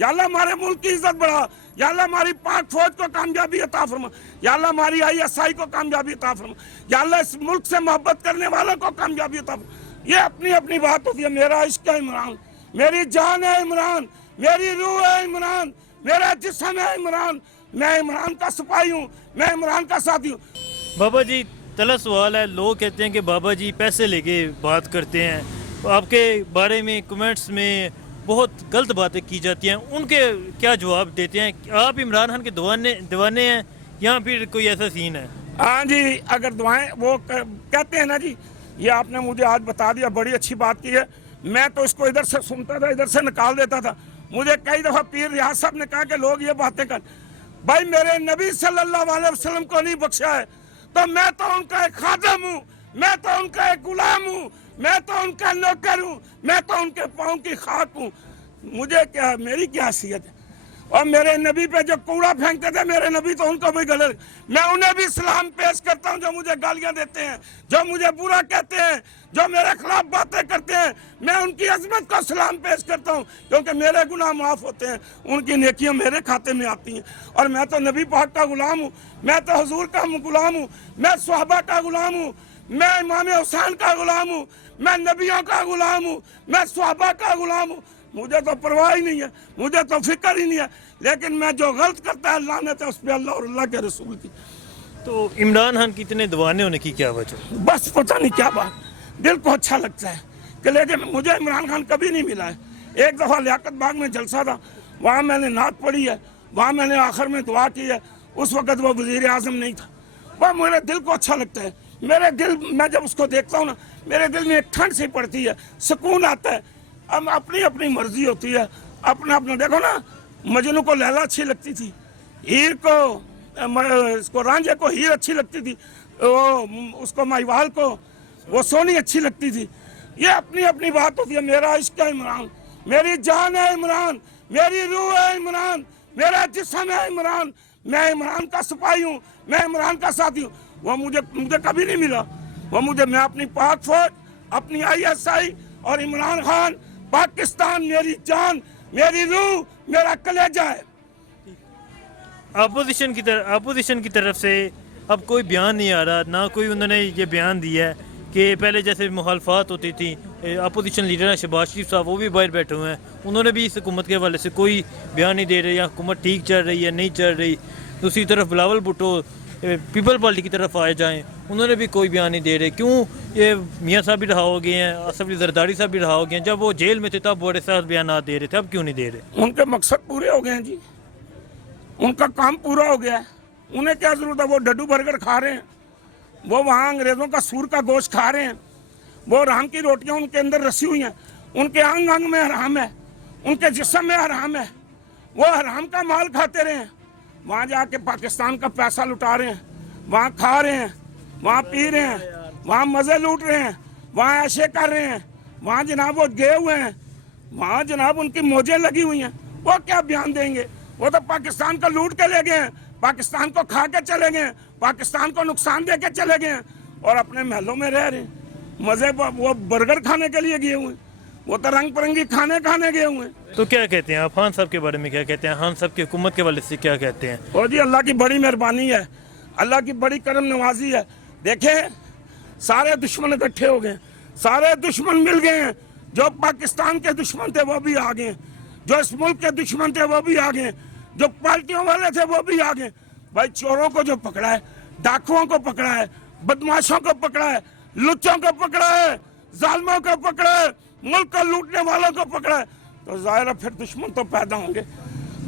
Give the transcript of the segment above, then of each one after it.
یا اللہ ہمارے ملک کی عزت بڑھا, یا اللہ ہماری پاک فوج کو کامیابی عطا فرما, یا اللہ ہماری ISI کو کامیابی عطا فرما, یا اللہ اس ملک سے محبت کرنے والوں کو کامیابی عطا فرما. یہ اپنی اپنی بات ہوتی ہے. میرا عشق ہے عمران, میری جان ہے عمران, میری روح ہے عمران, میرا جسم ہے عمران, میں عمران کا سپاہی ہوں, میں عمران کا ساتھی ہوں. بابا جی تلا سوال ہے, لوگ کہتے ہیں کہ بابا جی پیسے لے کے بات کرتے ہیں, آپ کے بارے میں کمنٹس میں بہت غلط باتیں کی جاتی ہیں, ان کے کیا جواب دیتے ہیں؟ آپ عمران خان کے دیوانے ہیں یا پھر کوئی ایسا سین ہے؟ ہاں جی, اگر دعائیں وہ کہتے ہیں نا جی, یہ آپ نے مجھے آج بتا دیا, بڑی اچھی بات کی ہے. میں تو اس کو ادھر سے سنتا تھا, ادھر سے نکال دیتا تھا. مجھے کئی دفعہ پیر ریاض صاحب نے کہا کہ لوگ یہ باتیں کر, بھائی میرے نبی صلی اللہ علیہ وسلم کو نہیں بخشا ہے تو میں تو ان کا ایک خادم ہوں, میں تو ان کا ایک غلام ہوں, میں تو ان کا نوکر ہوں, میں تو ان کے پاؤں کی خاک ہوں. مجھے کیا, میری کیا حیثیت ہے؟ اور میرے نبی پہ جو کوڑا پھینکتے تھے میرے نبی, تو ان کو بھی گلے, میں انہیں بھی سلام پیش کرتا ہوں جو مجھے گالیاں دیتے ہیں, جو مجھے برا کہتے ہیں, جو میرے خلاف باتیں کرتے ہیں. میں ان کی عظمت کو سلام پیش کرتا ہوں کیونکہ میرے گناہ معاف ہوتے ہیں, ان کی نیکیاں میرے کھاتے میں آتی ہیں. اور میں تو نبی پاک کا غلام ہوں, میں تو حضور کا غلام ہوں, میں صحابہ کا غلام ہوں, میں امام حسین کا غلام ہوں, میں نبیوں کا غلام ہوں, میں صحابہ کا غلام ہوں. مجھے تو پرواہ ہی نہیں ہے, مجھے تو فکر ہی نہیں ہے, لیکن میں جو غلط کرتا ہے لعنت ہے اس پہ اللہ اور اللہ کے رسول کی. تو عمران خان کی اتنے دیوانے ہونے کی کیا وجہ؟ بس پتہ نہیں کیا بات, دل کو اچھا لگتا ہے کہ, لیکن مجھے عمران خان کبھی نہیں ملا ہے. ایک دفعہ لیاقت باغ میں جلسہ تھا, وہاں میں نے نعت پڑھی ہے, وہاں میں نے آخر میں دعا کی ہے. اس وقت وہ وزیر اعظم نہیں تھا. وہ میرے دل کو اچھا لگتا ہے, میرے دل, میں جب اس کو دیکھتا ہوں نا میرے دل میں ایک ٹھنڈ سی پڑتی ہے, سکون آتا ہے. اب اپنی اپنی مرضی ہوتی ہے, اپنا اپنا. دیکھو نا, مجنو کو لیلا اچھی لگتی تھی, ہیر کو, اس کو رانجھے کو ہیر اچھی لگتی تھی, وہ اس کو ماہیوال کو وہ سونی اچھی لگتی تھی. یہ اپنی اپنی بات ہوتی ہے. میرا عشق ہے عمران, میری جان ہے عمران, میری روح ہے عمران, میرا جسم ہے عمران, میں عمران کا سپاہی ہوں, میں عمران کا ساتھی ہوں. وہ مجھے کبھی نہیں ملا. وہ میں اپنی پاک فوج, اپنی ISI اور عمران خان, پاکستان میری جان, میری روح, میرا کلیجہ ہے. اپوزیشن کی طرف سے اب کوئی بیان نہیں آ رہا, نہ کوئی انہوں نے یہ بیان دیا ہے کہ پہلے جیسے مخالفات ہوتی تھی. اپوزیشن لیڈر شہباز شریف صاحب وہ بھی باہر بیٹھے ہوئے ہیں, انہوں نے بھی اس حکومت کے حوالے سے کوئی بیان نہیں دے رہے, یا حکومت ٹھیک چل رہی ہے نہیں چل رہی. دوسری طرف بلاول بھٹو پیپل پارٹی کی طرف آئے جائیں, انہوں نے بھی کوئی بیان نہیں دے رہے. کیوں یہ میاں صاحب بھی رہا ہو گئے ہیں, آصف علی زرداری صاحب بھی رہا ہو گئے ہیں, جب وہ جیل میں تھے تب بڑے سخت بیانات دے رہے تھے, اب کیوں نہیں دے رہے؟ ان کے مقصد پورے ہو گئے ہیں جی, ان کا کام پورا ہو گیا ہے. انہیں کیا ضرورت ہے؟ وہ ڈڈو برگر کھا رہے ہیں, وہ وہاں انگریزوں کا سور کا گوشت کھا رہے ہیں, وہ حرام کی روٹیاں ان کے اندر رسی ہوئی ہیں, ان کے انگ انگ میں حرام ہے, ان کے جسم میں حرام ہے, وہ حرام کا مال کھاتے رہے ہیں. وہاں جا کے پاکستان کا پیسہ لٹا رہے ہیں, وہاں کھا رہے ہیں, وہاں پی رہے ہیں, وہاں مزے لوٹ رہے ہیں, وہاں عیشے کر رہے ہیں, وہاں جناب وہ گئے ہوئے ہیں, وہاں جناب ان کی موجیں لگی ہوئی ہیں. وہ کیا بیان دیں گے؟ وہ تو پاکستان کو لوٹ کے لے گئے ہیں, پاکستان کو کھا کے چلے گئے ہیں, پاکستان کو نقصان دے کے چلے گئے ہیں, اور اپنے محلوں میں رہ رہے ہیں. مزے وہ برگر کھانے کے لیے گئے ہوئے ہیں, وہ تو رنگ برنگی کھانے گئے ہوئے ہیں. تو کیا کہتے ہیں آپ خان صاحب کے بارے میں؟ کیا کہتے ہیں خان صاحب کی حکومت کے والے سے کیا کہتے ہیں؟ اور جی اللہ کی بڑی مہربانی ہے, اللہ کی بڑی کرم نوازی ہے. دیکھیں سارے دشمن اکٹھے ہو گئے, سارے دشمن مل گئے ہیں. جو پاکستان کے دشمن تھے وہ بھی آ گئے, جو اس ملک کے دشمن تھے وہ بھی آ گئے, جو پارٹیوں والے تھے وہ بھی آ گئے. بھائی چوروں کو جو پکڑا ہے, ڈاکوؤں کو پکڑا ہے, بدماشوں کو پکڑا ہے, لچوں کو پکڑا ہے, ظالموں کو پکڑا ہے, ملک کو لوٹنے والوں کو پکڑا ہے, تو ظاہر ہے پھر دشمن تو پیدا ہوں گے,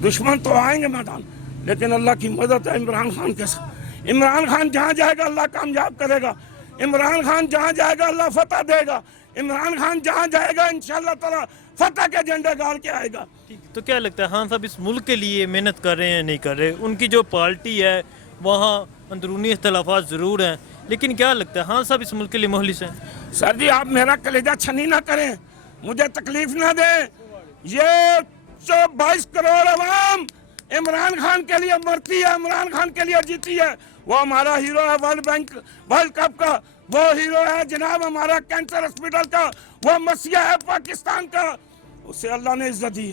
دشمن تو آئیں گے میدان. لیکن اللہ کی مدد ہے عمران خان کے ساتھ. عمران خان جہاں جائے گا اللہ کامیاب کرے گا, عمران خان جہاں جائے گا اللہ فتح دے گا, عمران خان جہاں جائے گا انشاءاللہ تعالی فتح کے جھنڈے گاڑ کے آئے گا. تو کیا لگتا ہے خان صاحب اس ملک کے لیے محنت کر رہے ہیں نہیں کر رہے؟ ان کی جو پارٹی ہے وہاں اندرونی اختلافات ضرور ہیں, لیکن کیا لگتا ہے خان صاحب اس ملک کے لیے مخلص ہیں؟ سر جی آپ میرا کلیجہ چھنی نہ کریں, مجھے تکلیف نہ دیں. یہ 22 کروڑ عوام عمران خان کے لیے مرتی ہے, عمران خان کے لیے جیتی ہے. وہ ہمارا ہیرو ہے ورلڈ کپ کا, وہ ہیرو ہے جناب ہمارا کینسر ہاسپٹل کا, وہ مسیح ہے پاکستان کا. اسے اللہ نے عزت دی.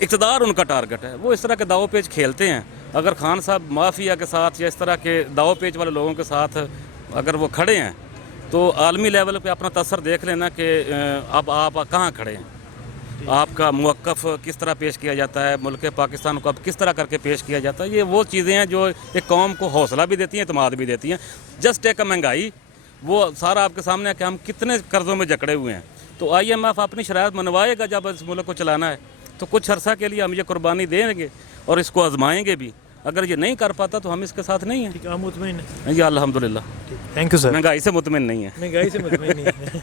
اقتدار ان کا ٹارگٹ ہے. وہ اس طرح کے داؤ پیچ کھیلتے ہیں. اگر خان صاحب مافیا کے ساتھ یا اس طرح کے داؤ پیچ والے لوگوں کے ساتھ اگر وہ کھڑے ہیں تو عالمی لیول پہ اپنا تاثر دیکھ لینا کہ اب آپ کہاں کھڑے ہیں. آپ کا موقف کس طرح پیش کیا جاتا ہے, ملک پاکستان کو اب کس طرح کر کے پیش کیا جاتا ہے. یہ وہ چیزیں ہیں جو ایک قوم کو حوصلہ بھی دیتی ہیں, اعتماد بھی دیتی ہیں. جسٹ ایک مہنگائی, وہ سارا آپ کے سامنے ہے کہ ہم کتنے قرضوں میں جکڑے ہوئے ہیں. تو آئی ایم ایف اپنی شرائط منوائے گا جب اس ملک کو چلانا ہے, تو کچھ عرصہ کے لیے ہم یہ قربانی دیں گے اور اس کو آزمائیں گے بھی. اگر یہ نہیں کر پاتا تو ہم اس کے ساتھ نہیں ہیں. آپ مطمئن ہیں؟ جی الحمدللہ. Thank you sir. مہنگائی سے مطمئن نہیں ہے. مہنگائی سے مطمئن نہیں ہے.